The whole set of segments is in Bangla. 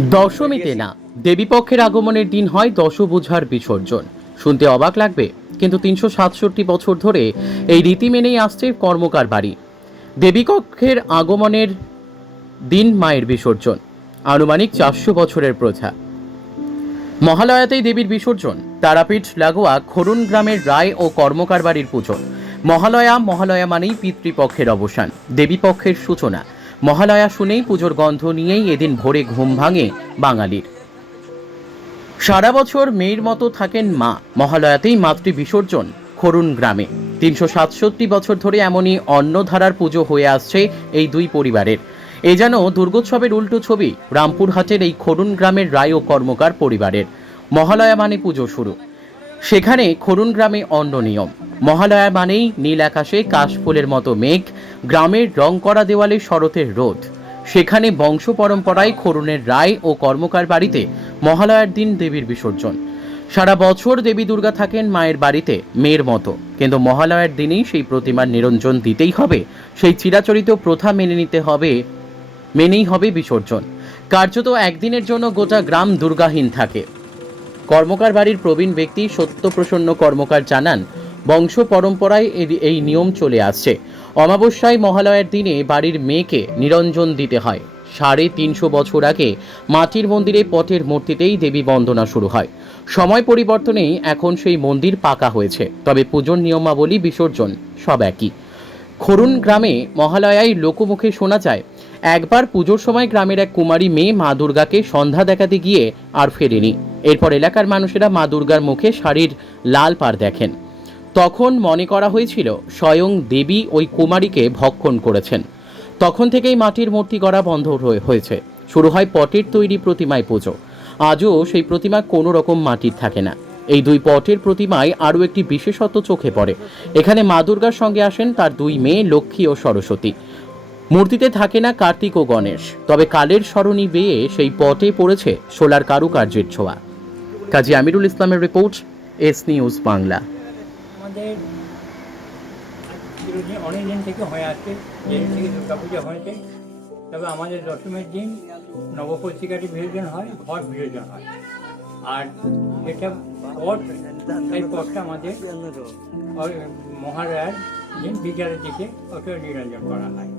দশমীতে না, দেবীপক্ষের আগমনের দিন হয় দশবোঝার বিসর্জন। শুনতে অবাক লাগবে, কিন্তু তিনশো সাতষট্টি বছর ধরে এই রীতি মেনেই আসছে কর্মকার বাড়ি। দেবীপক্ষের আগমনের দিন মায়ের বিসর্জন, আনুমানিক চারশো বছরের প্রথা। মহালয়াতেই দেবীর বিসর্জন, তারাপীঠ লাগোয়া খরুন গ্রামের রায় ও কর্মকার বাড়ির পুজো। মহালয়া মহালয়া মানেই পিতৃপক্ষের অবসান, দেবীপক্ষের সূচনা। মহালয়া শুনেই পুজোর গন্ধ নিয়েই এদিন ভোরে ঘুম ভাঙে বাঙালির। সারা বছর মেয়ের মতো থাকেন মা। মহালয়াতেই মাতৃ বিসর্জন খরুন গ্রামে। তিনশো সাতষট্টি বছর ধরে এমনই অন্নধারার পুজো হয়ে আসছে এই দুই পরিবারের। এ যেন দুর্গোৎসবের উল্টো ছবি রামপুরহাটের এই খরুন গ্রামের রায় ও কর্মকার পরিবারের। মহালয়া মানে পুজো শুরু। সেখানে খরুন গ্রামে অন্য নিয়ম। মহালয়া মানেই নীল আকাশে কাশফুলের মতো মেঘ গ্রামের রং করা দেওয়ালে শরতের রোদ। সেখানে বংশ পরম্পরায় খরুনের রায় ও কর্মকার বাড়িতে মহালয়ার দিন দেবীর বিসর্জন। সারা বছর দেবী দুর্গা থাকেন মায়ের বাড়িতে, মেয়ের মতো। কিন্তু মহালয়ার দিনেই সেই প্রতিমার নিরঞ্জন দিতেই হবে, সেই চিরাচরিত প্রথা মেনে নিতে হবে, মেনেই হবে বিসর্জন। কার্যত একদিনের জন্য গোটা গ্রাম দুর্গাহীন থাকে। কর্মকার বাড়ির প্রবীণ ব্যক্তি সত্যপ্রসন্ন কর্মকার জানান, বংশ পরম্পরায় এই নিয়ম চলে আসছে। অমাবস্যায় মহালয়ার দিনে বাড়ির মেয়েকে নিরঞ্জন দিতে হয়। সাড়ে তিনশো বছর আগে মাটির মন্দিরে পটের মূর্তিতেই দেবী বন্দনা শুরু হয়। সময় পরিবর্তনেই এখন সেই মন্দির পাকা হয়েছে, তবে পুজোর নিয়মাবলী বিসর্জন সব একই। খরুন গ্রামে মহালয়ায় লোকমুখে শোনা যায়, একবার পুজোর সময় গ্রামের এক কুমারী মেয়ে মা দুর্গাকে সন্ধ্যা দেখাতে গিয়ে আর ফেরেনি। এরপর এলাকার মানুষেরা মা দুর্গার মুখে শাড়ির লাল পার দেখেন। তখন মনে করা হয়েছিল স্বয়ং দেবী ওই কুমারীকে ভক্ষণ করেছেন। তখন থেকেই মাটির মূর্তি গড়া বন্ধ হয়ে- হয়েছে। শুরু হয় পটের তৈরি প্রতিমায় পুজো। আজও সেই প্রতিমা কোনো রকম মাটির থাকে না। এই দুই পটের প্রতিমায় আরও একটি বিশেষত্ব চোখে পড়ে। এখানে মা দুর্গার সঙ্গে আসেন তার দুই মেয়ে লক্ষ্মী ও সরস্বতী। মূর্তিতে থাকে না কার্তিক ও গণেশ, তবে কালের সরণি বেয়ে সেই পটে পড়েছে সোলার কারুকার্যের ছোঁয়া। কাজী আমিরুল ইসলামের রিপোর্ট, এস নিউজ বাংলা। আমাদের অনেক দিন থেকে হয়ে আসছে, যেদিন থেকে দুর্গাপূজা হয়েছে। তবে আমাদের দশমীর দিন নবপত্রিকাটি বিসর্জন হয় ঘর বিসর্জন হয়। আর এটা পট এই পটটা আমাদের মহালয়ার দিন বিকালের দিকে ওটা নিরঞ্জন করা হয়।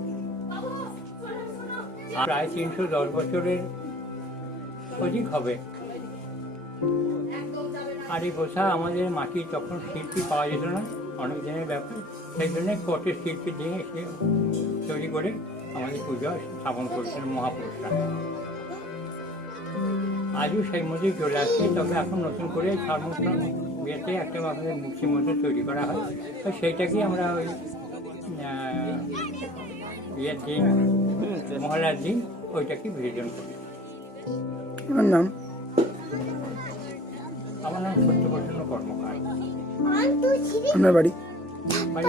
প্রায় তিনশো দশ বছরের অধিক হবে। আর এই গোসা আমাদের মাটির তখন শিল্পী পাওয়া যেত না, অনেক দিনের ব্যাপার। সেই জন্য কটের শিল্পী দিয়ে সে তৈরি করে আমাদের পুজো স্থাপন করেছেন মহাপুরুষরা। আজও সেই মধ্যেই চলে আসছে, তবে এখন নতুন করে বিয়েতে একটা আমাদের মূর্তি মতো তৈরি করা হয়। তো সেইটাকেই আমরা ওই বিয়ের দিন, মহলার দিন, ওইটাকে বিসর্জন করি। নাম? আমার নাম সত্যপ্রসন্ন কর্মকার। আপনার বাড়ি? বাড়ি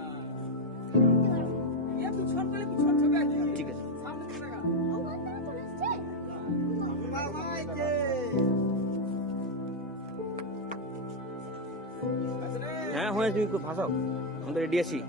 হ্যাঁ হয়ে তুমি আমি আমরা রেডি আছি।